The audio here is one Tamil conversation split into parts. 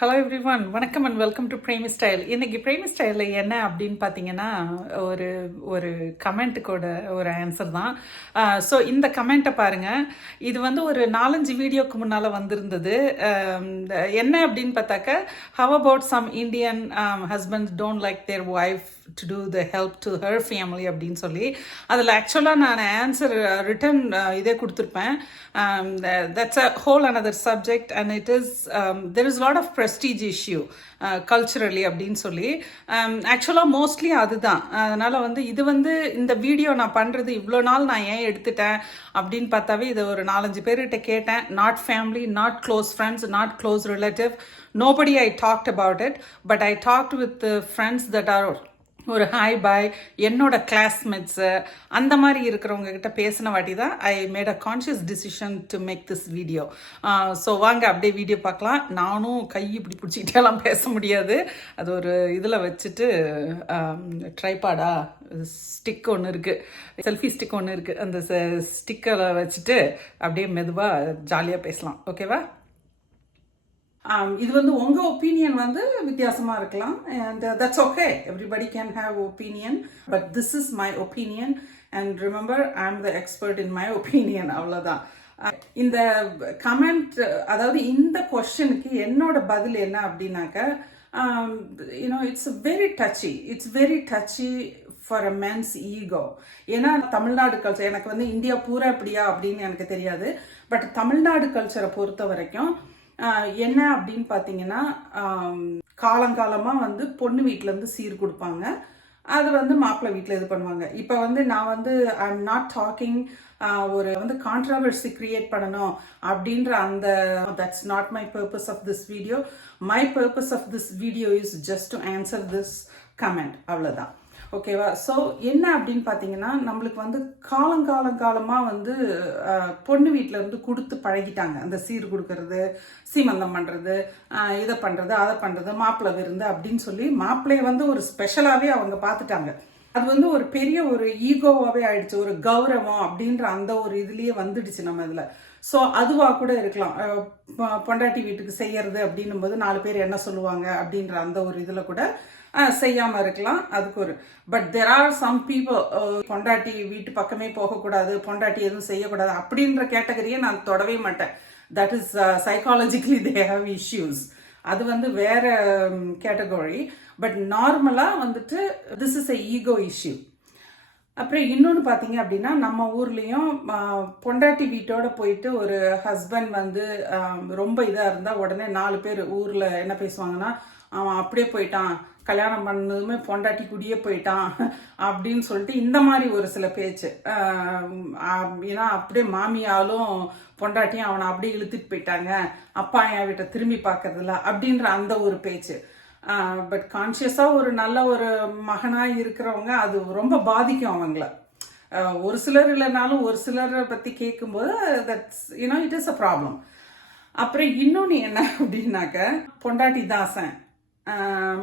ஹலோ எவ்ரிவன், வணக்கம் and welcome to Premi style. இன்னைக்கு பிரேமி ஸ்டைலில் என்ன அப்படின்னு பார்த்தீங்கன்னா, ஒரு ஒரு கமெண்ட்டுக்கோட ஒரு ஆன்சர் தான். ஸோ இந்த கமெண்ட்டை பாருங்கள். இது வந்து ஒரு 4-5 வீடியோக்கு முன்னால் வந்திருந்தது. என்ன அப்படின்னு பார்த்தாக்க, how about some Indian husbands don't like their wife to do the help to her family அப்படின்னு சொல்லி, அதில் ஆக்சுவலாக நான் ஆன்சர் ரிட்டன் இதே கொடுத்துருப்பேன். That's a whole another subject and it is there is lot of prestige issue culturally அப்படின்னு சொல்லி. ஆக்சுவலாக மோஸ்ட்லி அதுதான். அதனால் வந்து இது வந்து இந்த வீடியோ நான் பண்ணுறது இவ்வளோ நாள் நான் ஏன் எடுத்துட்டேன் அப்படின்னு பார்த்தாவே இதை ஒரு 4-5 பேர்கிட்ட கேட்டேன். Not family, not close friends, not close relative, nobody I talked about it, but I talked with friends that are ஒரு ஹாய் பாய், என்னோட கிளாஸ்மேட்ஸு அந்த மாதிரி இருக்கிறவங்க கிட்ட பேசின வாட்டி தான் I made a conscious decision to make this video. So வாங்க அப்படியே வீடியோ பார்க்கலாம். நானும் கை இப்படி பிடிச்சிக்கிட்டேலாம் பேச முடியாது. அது ஒரு இதில் வச்சுட்டு ட்ரைபாடா ஸ்டிக் ஒன்று இருக்குது, செல்ஃபி ஸ்டிக் ஒன்று இருக்குது, அந்த ஸ்டிக்கில் வச்சுட்டு அப்படியே மெதுவாக ஜாலியாக பேசலாம். ஓகேவா? இது வந்து உங்கள் ஒப்பீனியன் வந்து வித்தியாசமாக இருக்கலாம். And that's okay, everybody can have opinion, but this is my opinion and remember I am the expert in my opinion. அவ்வளோதான். இந்த கமெண்ட், அதாவது இந்த கொஸ்டினுக்கு என்னோட பதில் என்ன அப்படின்னாக்க, it's very touchy for a man's ego. ஏன்னா தமிழ்நாடு கல்ச்சர், எனக்கு வந்து இந்தியா பூரா இப்படியா அப்படின்னு எனக்கு தெரியாது, பட் தமிழ்நாடு கல்ச்சரை பொறுத்த வரைக்கும் என்ன அப்படின்னு பார்த்தீங்கன்னா, காலங்காலமாக வந்து பொண்ணு வீட்டிலேருந்து சீர் கொடுப்பாங்க, அது வந்து மாப்பிள்ளை வீட்டில் இது பண்ணுவாங்க. இப்போ வந்து நான் வந்து ஐ எம் நாட் டாக்கிங் ஒரு வந்து கான்ட்ரவர்சி கிரியேட் பண்ணணும் அப்படின்ற அந்த that's not my purpose of this video. My purpose of this video is just to answer this comment. அவ்வளோதான். ஓகேவா? ஸோ என்ன அப்படின்னு பார்த்தீங்கன்னா, நம்மளுக்கு வந்து காலங்காலமாக வந்து பொண்ணு வீட்டில் இருந்து கொடுத்து பழகிட்டாங்க. அந்த சீர் கொடுக்கறது, சீமந்தம் பண்ணுறது, இதை பண்ணுறது, அதை பண்ணுறது, மாப்பிள்ளை விருந்து அப்படின்னு சொல்லி மாப்பிள்ளையை வந்து ஒரு ஸ்பெஷலாகவே அவங்க பார்த்துட்டாங்க. அது வந்து ஒரு பெரிய ஒரு ஈகோவாகவே ஆயிடுச்சு, ஒரு கௌரவம் அப்படின்ற அந்த ஒரு இதுலேயே வந்துடுச்சு நம்ம இதில். ஸோ அதுவாக கூட இருக்கலாம். பொண்டாட்டி வீட்டுக்கு செய்யறது அப்படின்னும் போது 4 பேர் என்ன சொல்லுவாங்க அப்படின்ற அந்த ஒரு இதில் கூட செய்யாமல் இருக்கலாம். அதுக்கு ஒரு but there are some people, பொண்டாட்டி வீட்டு பக்கமே போகக்கூடாது, பொண்டாட்டி எதுவும் செய்யக்கூடாது அப்படின்ற கேட்டகரியை நான் தொடவே மாட்டேன். That is psychologically they have issues. அது வந்து வேற கேட்டகரி. பட் நார்மலாக வந்துட்டு this is a ego issue. அப்புறம் இன்னொன்று பார்த்தீங்க அப்படின்னா, நம்ம ஊர்லேயும் பொண்டாட்டி வீட்டோட போயிட்டு ஒரு ஹஸ்பண்ட் வந்து ரொம்ப இதாக இருந்தால் உடனே 4 பேர் ஊரில் என்ன பேசுவாங்கன்னா, அவன் அப்படியே போயிட்டான், கல்யாணம் பண்ணதுமே பொண்டாட்டி குடியே போயிட்டான் அப்படின்னு சொல்லிட்டு இந்த மாதிரி ஒரு சில பேச்சு. ஏன்னா அப்படியே மாமியாலும் பொண்டாட்டியும் அவனை அப்படியே இழுத்துட்டு போயிட்டாங்க, அப்பா என் வீட்டை திரும்பி பார்க்கறதில்ல அப்படின்ற அந்த ஒரு பேச்சு. பட் கான்ஷியஸாக ஒரு நல்ல ஒரு மகனாக இருக்கிறவங்க அது ரொம்ப பாதிக்கும் அவங்கள. ஒரு சிலர் இல்லைனாலும் ஒரு சிலரை பற்றி கேட்கும்போது that's it is a problem. அப்புறம் இன்னொன்று என்ன அப்படின்னாக்க, பொண்டாட்டி தாசன்,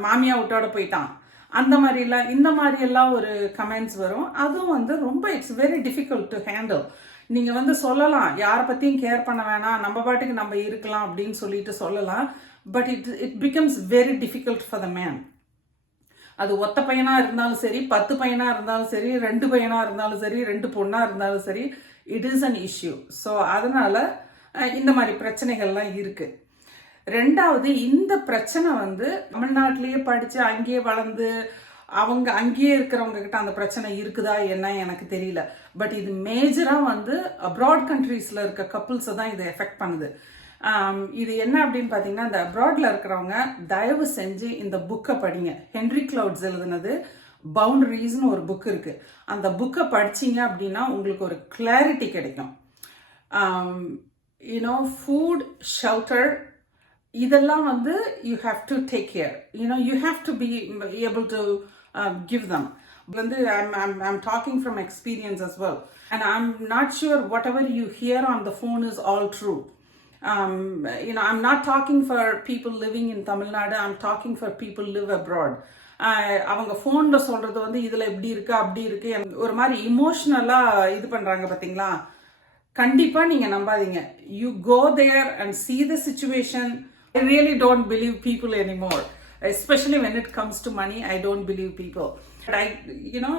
மாமியா விட்டோட போயிட்டான், அந்த மாதிரிலாம் இந்த மாதிரியெல்லாம் ஒரு கமெண்ட்ஸ் வரும். அதுவும் வந்து ரொம்ப it's very difficult to handle. நீங்கள் வந்து சொல்லலாம், யாரை பற்றியும் கேர் பண்ண வேணாம், நம்ம பாட்டுக்கு நம்ம இருக்கலாம் அப்படின்னு சொல்லிட்டு சொல்லலாம். But it becomes very difficult for the man. அது ஒத்த பையனாக இருந்தாலும் சரி, 10 பையனாக இருந்தாலும் சரி, 2 பையனாக இருந்தாலும் சரி, 2 பொண்ணாக இருந்தாலும் சரி, it is an issue. So அதனால் இந்த மாதிரி பிரச்சனைகள்லாம் இருக்குது. ரெண்டாவது, இந்த பிரச்சனை வந்து தமிழ்நாட்டிலேயே படித்து அங்கேயே வளர்ந்து அவங்க அங்கேயே இருக்கிறவங்க கிட்ட அந்த பிரச்சனை இருக்குதா என்ன எனக்கு தெரியல. பட் இது மேஜராக வந்து அப்ராட் கண்ட்ரீஸில் இருக்க கப்புள்ஸை தான் இது எஃபெக்ட் பண்ணுது. இது என்ன அப்படின்னு பார்த்தீங்கன்னா, இந்த அப்ராடில் இருக்கிறவங்க தயவு செஞ்சு இந்த புக்கை படிங்க. ஹென்ரி கிளவுட்ஸ் எழுதுனது பவுண்டரிஸ்னு ஒரு புக் இருக்குது. அந்த புக்கை படிச்சிங்க அப்படின்னா உங்களுக்கு ஒரு கிளாரிட்டி கிடைக்கும். ஃபுட், ஷெல்டர், இதெல்லாம் வந்து you have to take care. You have to be able to give தம். வந்து I'm talking from experience as well, and I'm not sure whatever you hear on the phone is all true. I'm not talking for people living in Tamil Nadu, I'm talking for people live abroad. அவங்க ஃபோனில் சொல்கிறது வந்து இதில் இப்படி இருக்கு அப்படி இருக்கு, ஒரு மாதிரி இமோஷ்னலாக இது பண்ணுறாங்க பார்த்தீங்களா. கண்டிப்பாக நீங்கள் நம்பாதீங்க. You go there and see the situation. I really don't believe people anymore, especially when it comes to money. I don't believe people. But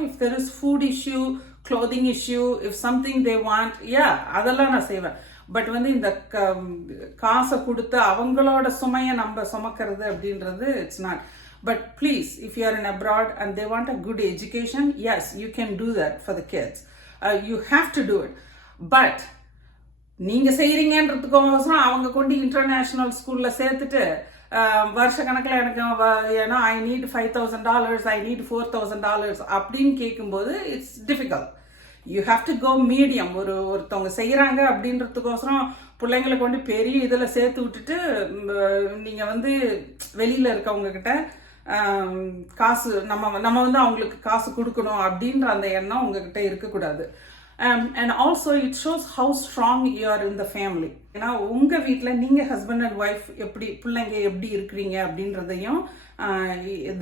if there is food issue, clothing issue, if something they want, yeah, அதெல்லாம் நான் செய்வேன். பட் வந்து இந்த காசை கொடுத்து அவங்களோட சுமையை நம்ம சுமக்கிறது அப்படின்றது it's not. But please, if you are in abroad and they want a good education, yes, you can do that for the kids. You have to do it. But நீங்க செய்யறீங்கன்றதுக்கோசரம் அவங்க கொண்டு இன்டர்நேஷனல் ஸ்கூல்ல சேர்த்துட்டு வருஷ கணக்கில் எனக்கு ஏன்னா ஐ நீட் $5,000, ஐ நீட் $4,000 அப்படின்னு கேட்கும்போது it's difficult. You have to go medium. ஒருத்தவங்க செய்யறாங்க அப்படின்றதுக்கோசரம் பிள்ளைங்களை கொண்டு பெரிய இதில் சேர்த்து விட்டுட்டு நீங்க வந்து வெளியில இருக்கவங்க கிட்ட காசு நம்ம வந்து அவங்களுக்கு காசு கொடுக்கணும் அப்படின்ற அந்த எண்ணம் உங்ககிட்ட இருக்கக்கூடாது. And also it shows how strong you are in the family. ஏன்னா உங்க வீட்டில் நீங்க ஹஸ்பண்ட் அண்ட் ஒய்ஃப் எப்படி பிள்ளைங்க எப்படி இருக்கிறீங்க அப்படின்றதையும்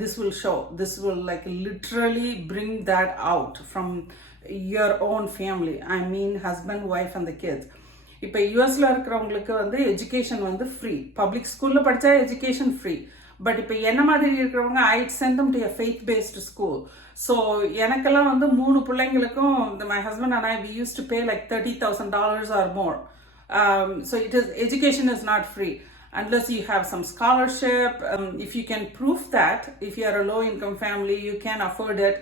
this will show. This will like literally bring that out from your own family. I mean husband, wife and the kids. இப்போ யூஎஸ்ல இருக்கிறவங்களுக்கு வந்து எஜுகேஷன் வந்து ஃப்ரீ. பப்ளிக் ஸ்கூல்ல படித்தா எஜுகேஷன் ஃப்ரீ. பட் இப்போ என்ன மாதிரி இருக்கிறவங்க I sent them to a faith based school. So எனக்கெல்லாம் வந்து 3 பிள்ளைங்களுக்கும் my husband and I, we used to pay like $30,000 or more. So education is not free unless you have some scholarship. If you can prove that, if you are a low income family, you can afford it.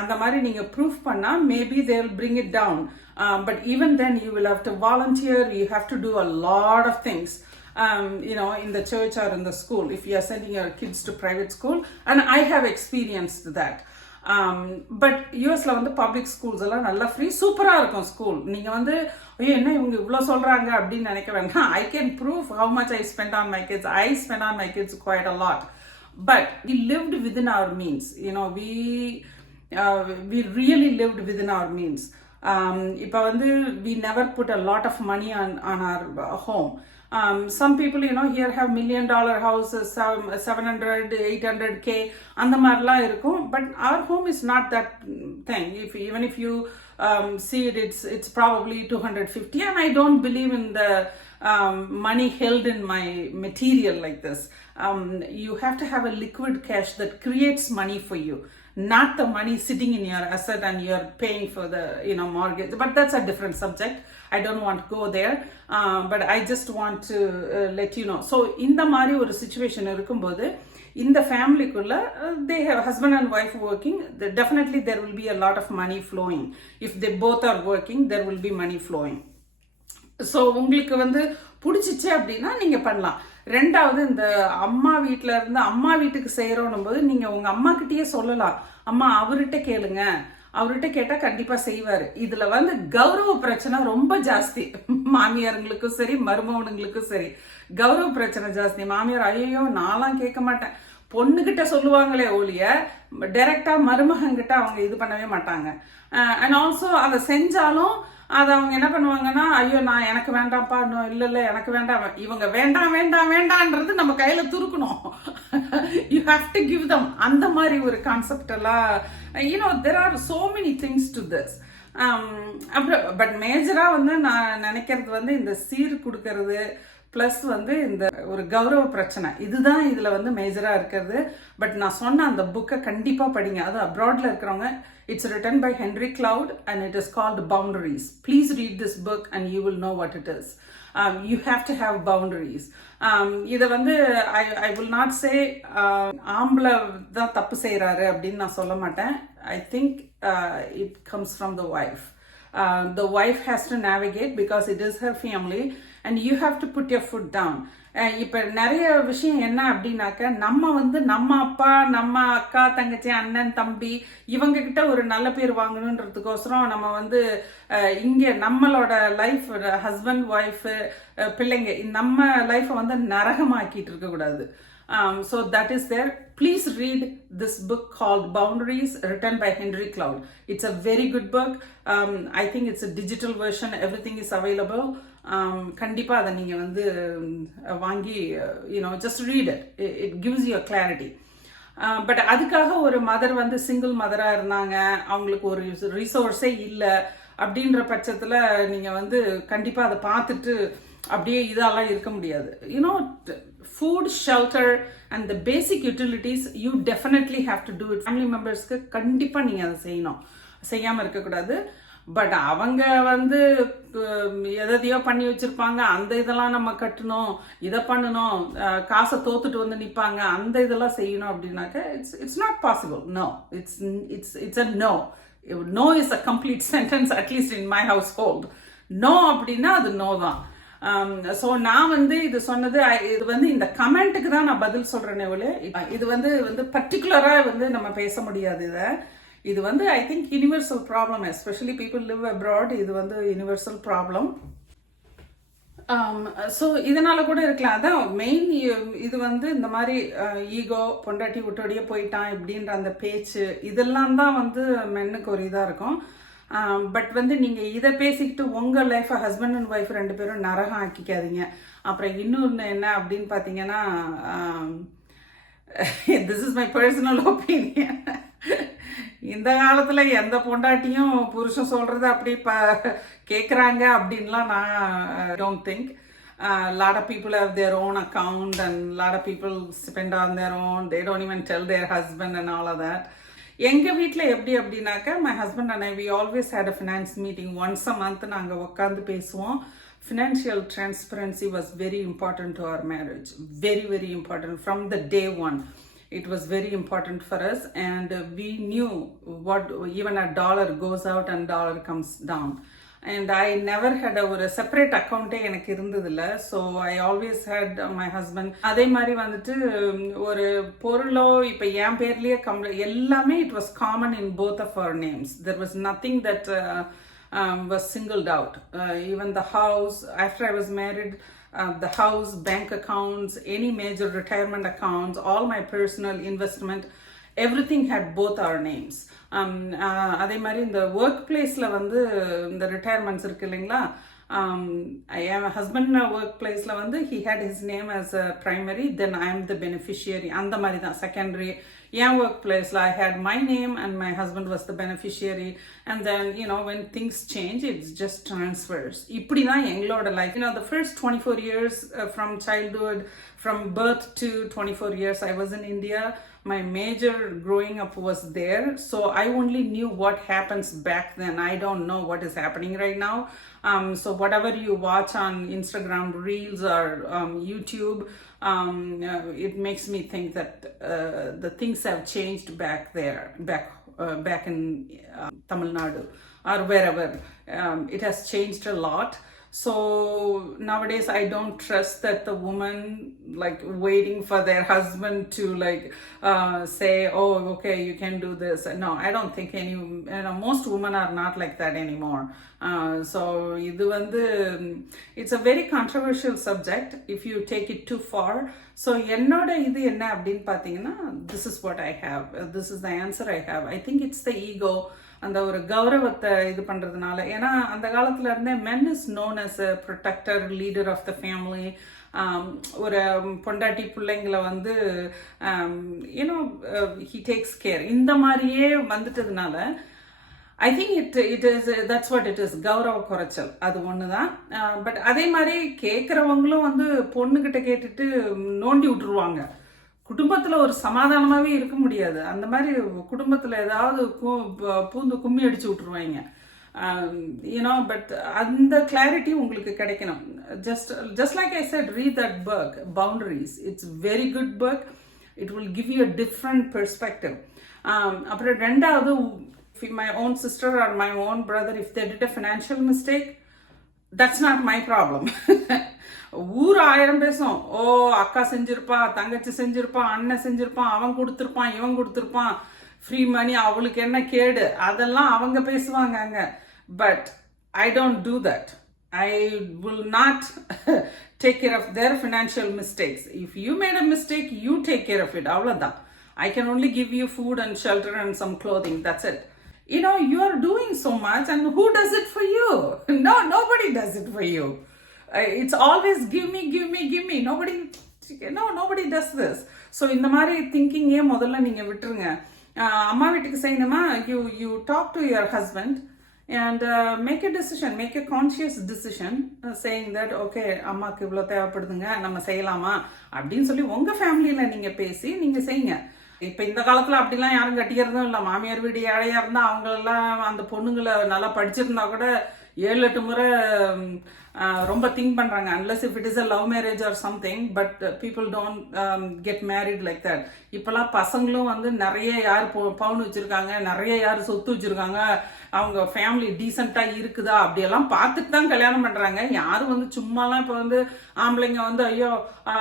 அந்த மாதிரி நீங்க ப்ரூஃப் பண்ணா maybe they'll bring it down. But even then you will have to volunteer. You have to do a lot of things. In the church or in the school, if you are sending your kids to private school, and I have experienced that. But யூஎஸ்ல வந்து பப்ளிக் ஸ்கூல்ஸ் எல்லாம் நல்லா ஃப்ரீ, சூப்பரா இருக்கும் ஸ்கூல். நீங்க வந்து ஐயோ என்ன இவங்க இவ்வளோ சொல்றாங்க அப்படின்னு நினைக்க வேண்டாம். I can prove how much I spend on my kids. I spend on my kids quite a lot. But we lived within our means. we really lived within our means. இப்போ வந்து we never put a lot of money on our home. Some people here have $1 million houses, 700, 800K அந்த மாதிரிலாம் இருக்கும். But our home is not that thing. Even if you see it, it's probably 250, and I don't believe in the money held in my material like this. You have to have a liquid cash that creates money for you, not the money sitting in your asset and you're paying for the mortgage. But that's a different subject. I don't want to go there. But I just want to let you know. So இந்த மாதிரி ஒரு சிச்சுவேஷன் இருக்கும்போது இந்த ஃபேமிலிக்குள்ள they have husband and wife working, definitely there will be a lot of money flowing. If they both are working, there will be money flowing. So உங்களுக்கு வந்து பிடிச்சிச்சு அப்படின்னா நீங்கள் பண்ணலாம். ரெண்டாவது, இந்த அம்மா வீட்டில் இருந்து அம்மா வீட்டுக்கு செய்கிறோன்னும் போது நீங்கள் உங்கள் அம்மா கிட்டேயே சொல்லலாம், அம்மா அவர்கிட்ட கேளுங்க, அவர்கிட்ட கேட்டால் கண்டிப்பாக செய்வார். இதில் வந்து கௌரவ பிரச்சனை ரொம்ப ஜாஸ்தி. மாமியாருங்களுக்கும் சரி மருமகனுங்களுக்கும் சரி கௌரவ பிரச்சனை ஜாஸ்தி. மாமியார் ஐயோ நான்லாம் கேட்க மாட்டேன் பொண்ணுகிட்ட சொல்லுவாங்களே ஒழிய டைரக்டா மருமகங்கிட்ட அவங்க இது பண்ணவே மாட்டாங்க. அண்ட் ஆல்சோ அதை செஞ்சாலும் அதை அவங்க என்ன பண்ணுவாங்கன்னா, ஐயோ நான் எனக்கு வேண்டாம்ப்பா, இல்லை எனக்கு வேண்டாம், இவங்க வேண்டாம் வேண்டாம் வேண்டான்றது நம்ம கையில துருக்கணும். You have to give them. அந்த மாதிரி ஒரு கான்செப்ட் எல்லாம் there are so many things to this. அப்புறம் பட் மேஜரா வந்து நான் நினைக்கிறது வந்து இந்த சீர் கொடுக்கறது பிளஸ் வந்து இந்த ஒரு கௌரவ பிரச்சனை, இதுதான் இதுல வந்து மேஜரா இருக்கிறது. பட் நான் சொன்ன அந்த புக்கை கண்டிப்பா படிங்க. அது அப்ராட்ல இருக்கிறவங்க, it's written by Henry Cloud and it is called Boundaries. Please read this book and you will know what it is. You have to have boundaries. இதை வந்து I will not say ஆம்பளை தான் தப்பு செய்யறாரு அப்படின்னு நான் சொல்ல மாட்டேன். I think it comes from the wife. The wife has to navigate because it is her family and you have to put your foot down. இப்ப நிறைய விஷயம் என்ன அப்படின்னாக்க, நம்ம வந்து நம்ம அப்பா நம்ம அக்கா தங்கச்சி அண்ணன் தம்பி இவங்க கிட்ட ஒரு நல்ல பேர் வாங்கணுன்றதுக்கோசரம் நம்ம வந்து இங்க நம்மளோட லைஃப், ஹஸ்பண்ட் ஒய்ஃப் பிள்ளைங்க, நம்ம லைஃபை வந்து நரகமாக்கிட்டு இருக்க கூடாது. So that is there. Please read this book called Boundaries, written by Henry Cloud. It's a very good book. I think it's a digital version. Everything is available. கண்டிப்பா அதை நீங்க வந்து வாங்கி just read it. It gives you a clarity. But அதுக்காக ஒரு மதர் வந்து சிங்கிள் மதரா இருந்தாங்க, அவங்களுக்கு ஒரு ரிசோர்ஸே இல்லை அப்படின்ற பட்சத்துல நீங்க வந்து கண்டிப்பா அதை பார்த்துட்டு அப்படியே இதெல்லாம் இருக்க முடியாது. food, shelter and the basic utilities, you definitely have to do it. Family members-க்கு கண்டிப்பா நீங்க அதை செய்யணும், செய்யாம இருக்கக்கூடாது. பட் அவங்க வந்து எதையோ பண்ணி வச்சிருப்பாங்க, அந்த இதெல்லாம் நம்ம கட்டணும், இதை பண்ணணும், காசை தோத்துட்டு வந்து நிற்பாங்க, அந்த இதெல்லாம் செய்யணும் அப்படின்னாக்க it's not possible. No, it's a no. No is a complete sentence, at least in my household. No அப்படின்னா அது நோ தான். ஸோ நான் வந்து இது சொன்னது, இது வந்து இந்த கமெண்ட்டுக்கு தான் நான் பதில் சொல்றேனே ஒழிய இது வந்து பர்டிகுலராக வந்து நம்ம பேச முடியாது. இது வந்து I think universal problem, especially people live abroad. இது வந்து யூனிவர்சல் ப்ராப்ளம். ஸோ இதனால கூட இருக்கலாம். அதான் மெயின். இது வந்து இந்த மாதிரி ஈகோ, பொண்டாட்டி விட்டோடையே போயிட்டான் இப்படின்ற அந்த பேச்சு, இதெல்லாம் தான் வந்து மென்னுக்கு ஒரு இதாக இருக்கும். பட் வந்து நீங்கள் இதை பேசிக்கிட்டு உங்கள் லைஃப்பை ஹஸ்பண்ட் அண்ட் ஒய்ஃப் 2 பேரும் நரகம் ஆக்கிக்காதீங்க. அப்புறம் இன்னொன்று என்ன அப்படின்னு பார்த்தீங்கன்னா, this is my personal opinion. இந்த காலத்தில் எந்த பொண்டாட்டியும் புருஷன் சொல்கிறது அப்படி கேட்குறாங்க அப்படின்லாம் நான் don't think. lot of people have their own account and lot of people spend on their own. They don't even tell their husband and all of that. எங்கள் வீட்டில் எப்படி அப்படின்னாக்கா, my husband and I, we always had a finance meeting once a month. நாங்கள் உட்காந்து பேசுவோம். Financial transparency was very important to our marriage. Very, very important. From the day one, it was very important for us. And we knew what, even a dollar goes out and dollar comes down. And I never had a separate account எனக்கு இருந்ததில்ல. So I always had my husband. அதே மாதிரி வந்துட்டு ஒரு பொருளோ இப்போ என் பேர்லேயே எல்லாமே it was common in both of our names. There was nothing that was singled out. Even the house, after I was married, the house, bank accounts, any major retirement accounts, all my personal investment, everything had both our names. அதே மாதிரி இந்த ஒர்க் பிளேஸில் வந்து இந்த ரிட்டையர்மெண்ட்ஸ் இருக்கு இல்லைங்களா, என் ஹஸ்பண்ட் ஒர்க் பிளேஸில் வந்து he had his name as a primary, then I am the beneficiary. அந்த மாதிரி தான் செகண்டரி. என் ஒர்க் பிளேஸில் I had my name and my husband was the beneficiary. And then, when things change, it's just transfers. இப்படி தான் எங்களோட life. The first 24 years from childhood, from birth to 24 years, I was in India. My major growing up was there. So I only knew what happens back then. I don't know what is happening right now. So whatever you watch on Instagram Reels or YouTube, it makes me think that the things have changed back there, back in Tamil Nadu or wherever. It has changed a lot. So nowadays I don't trust that the woman like waiting for their husband to say, oh okay, you can do this. No, I don't think most women are not like that anymore. So idu vandu it's a very controversial subject if you take it too far. So ennoda idu enna appdin pathina, this is what I have, this is the answer I have. I think it's the ego, அந்த ஒரு கௌரவத்தை இது பண்ணுறதுனால. ஏன்னா அந்த காலத்தில் இருந்தே men is known as a protector, leader of the family. ஒரு பொண்டாட்டி பிள்ளைங்களை வந்து he takes care. இந்த மாதிரியே வந்துட்டதுனால I think it is, that's what it is, கௌரவ குறைச்சல். அது ஒன்று தான். பட் அதே மாதிரி கேட்குறவங்களும் வந்து பொண்ணுக்கிட்ட கேட்டுட்டு நோண்டி விட்டுருவாங்க. குடும்பத்தில் ஒரு சமாதானமாகவே இருக்க முடியாது. அந்த மாதிரி குடும்பத்தில் ஏதாவது பூந்து கும்மி அடிச்சு விட்டுருவாங்க. பட் அந்த கிளாரிட்டி உங்களுக்கு கிடைக்கணும். just like I said, read that book, Boundaries. It's very good book. It will give you a different perspective. அப்புறம் ரெண்டாவது, my own sister or my own brother, if they did a financial mistake, that's not my problem. ஊர் 1000 பேசும். ஓ அக்கா செஞ்சிருப்பா, தங்கச்சி செஞ்சிருப்பா, அண்ணன் செஞ்சிருப்பான், அவன் கொடுத்துருப்பான், இவன் கொடுத்துருப்பான், ஃப்ரீ மணி, அவளுக்கு என்ன கேடு, அதெல்லாம் அவங்க பேசுவாங்க அங்க. But I don't do that. I will not take care of their financial mistakes. If you made a mistake, you take care of it. அவ்வளவுதான். I can only give you food and shelter and some clothing. That's it. You are doing so much, and who does it for you? No, nobody does it for you. It's always give me. Nobody does this. So இந்த மாதிரி திங்கிங்கே முதல்ல நீங்கள் விட்டுருங்க. அம்மா வீட்டுக்கு செய்யணுமா, you talk to your husband. and make a decision, make a conscious decision, saying that okay, அம்மாக்கு இவ்வளோ தேவைப்படுதுங்க, நம்ம செய்யலாமா அப்படின்னு சொல்லி உங்க ஃபேமிலியில நீங்க பேசி நீங்க செய்யுங்க. இப்ப இந்த காலத்துல அப்படிலாம் யாரும் கட்டிக்கிறதும் இல்லை. மாமியார் வீடு ஏழையா இருந்தா அவங்களெல்லாம் அந்த பொண்ணுங்களை நல்லா படிச்சிருந்தா கூட 7-8 முறை ரொம்ப திங்க் பண்றாங்க, unless if it is a love marriage or something, but people don't get married like that. இப்பெல்லாம் பசங்களும் வந்து நிறைய யார் பவுன் வச்சிருக்காங்க, நிறைய யார் சொத்து வச்சிருக்காங்க, அவங்க ஃபேமிலி டீசெண்டா இருக்குதா அப்படியெல்லாம் பார்த்துட்டு தான் கல்யாணம் பண்றாங்க. யாரும் வந்து சும்மாலாம் இப்போ வந்து ஆம்பளைங்க வந்து ஐயோ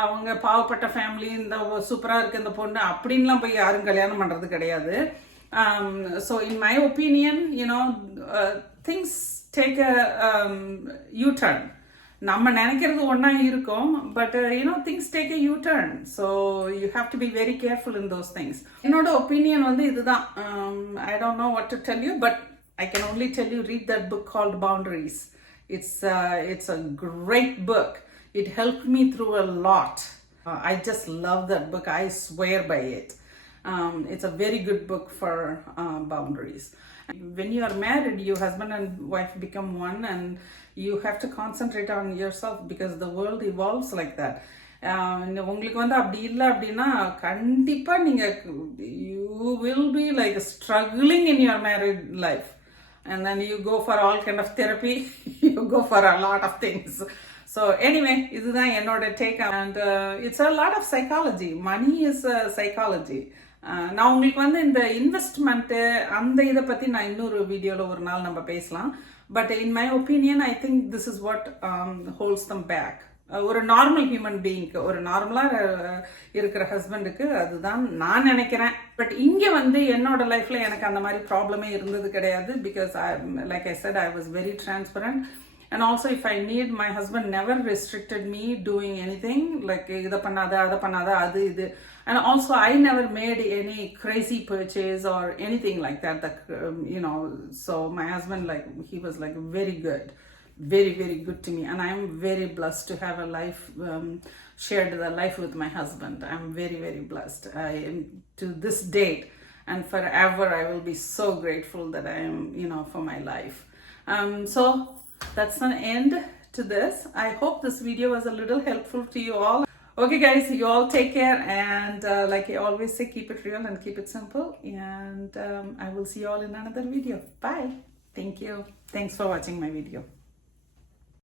அவங்க பாவப்பட்ட ஃபேமிலி, இந்த சூப்பரா இருக்கு இந்த பொண்ணு அப்படின்லாம் போய் யாரும் கல்யாணம் பண்றது கிடையாது. So in my opinion, things take a U-turn. நம்ம நினைக்கிறது ஒண்ணா இருக்கும், but things take a U-turn, so you have to be very careful in those things. என்னோட opinion வந்து இதுதான். I don't know what to tell you, but I can only tell you, read that book called Boundaries. It's a great book. It helped me through a lot. I just love that book. I swear by it. It's a very good book for boundaries. When you are married, you husband and wife become one, and you have to concentrate on yourself because the world evolves like that. உங்களுக்கு வந்து அப்படி இல்லை அப்படின்னா கண்டிப்பா நீங்க you will be like struggling in your married life, and then you go for all kind of therapy, you go for a lot of things. So anyway, இதுதான் என்னோட take, and it's a lot of psychology. Money is psychology. நான் உங்களுக்கு வந்து இந்த இன்வெஸ்ட்மெண்ட்டு அந்த இதை பற்றி நான் இன்னொரு வீடியோவில் ஒரு நாள் நம்ம பேசலாம். But in my opinion I think this is what holds them back. ஒரு நார்மல் ஹியூமன் பீயிங்க்கு, ஒரு நார்மலாக இருக்கிற ஹஸ்பண்டுக்கு அதுதான் நான் நினைக்கிறேன். பட் இங்கே வந்து என்னோட லைஃப்பில் எனக்கு அந்த மாதிரி ப்ராப்ளமே இருந்தது கிடையாது. Because like I set, I was very transparent. And also if I need, my husband never restricted me doing anything like இதை பண்ணாத அதை பண்ணாத அது இது. And also I never made any crazy purchase or anything like that. So my husband, like, he was like very good, very very good to me, and I am very blessed to have a life, shared the life with my husband. I am very very blessed. I am to this date, and forever I will be so grateful that I am, for my life. So that's an end to this. I hope this video was a little helpful to you all. Okay guys, you all take care, and like I always say, keep it real and keep it simple, and I will see you all in another video. Bye. Thank you. Thanks for watching my video.